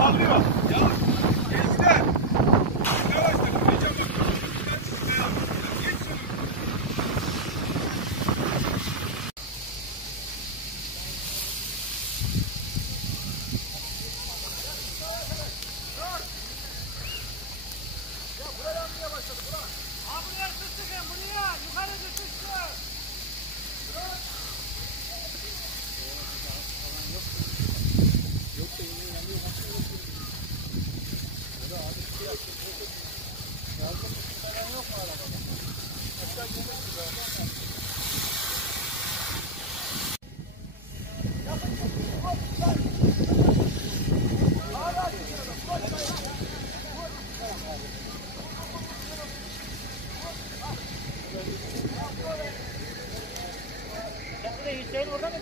sallıyor. Yavaş. Gençler. Yavaş da kıracağım bak. Geç şunu. Ya buraya yanmaya başladı bura. Abi buraya sıçtık buraya. Yukarı sıçtık. Yoksa yine yanıyor. Burada abi bir şey yaptım. Yardım falan yok mu arabada? Aşağı gelmek güzel. Hüseyin orada mı?